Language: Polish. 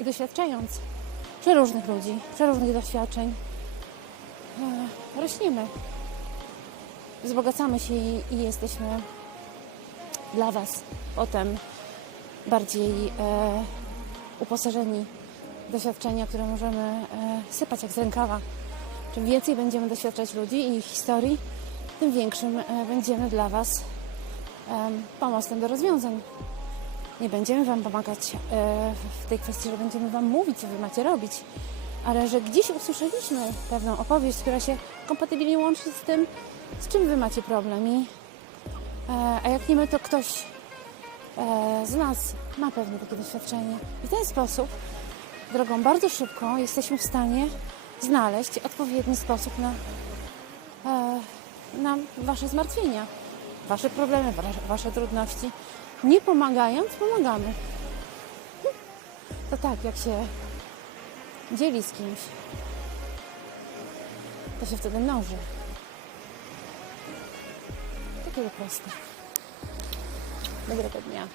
doświadczając przeróżnych ludzi, przeróżnych doświadczeń, e, rośniemy. Wzbogacamy się i, i jesteśmy dla Was potem bardziej e, uposażeni doświadczenia, które możemy e, sypać jak z rękawa. Czym więcej będziemy doświadczać ludzi i ich historii, tym większym e, będziemy dla Was em, pomostem do rozwiązań. Nie będziemy Wam pomagać e, w tej kwestii, że będziemy Wam mówić, co Wy macie robić, ale że gdzieś usłyszeliśmy pewną opowieść, która się kompatybilnie łączy z tym, z czym Wy macie problem. I, e, a jak nie my, to ktoś e, z nas ma pewnie takie doświadczenie. I w ten sposób, drogą bardzo szybką, jesteśmy w stanie znaleźć odpowiedni sposób na, na Wasze zmartwienia, Wasze problemy, wasze, trudności. Nie pomagając, pomagamy. To tak, jak się dzieli z kimś, to się wtedy mnoży. Takiego proste. Dobrego dnia.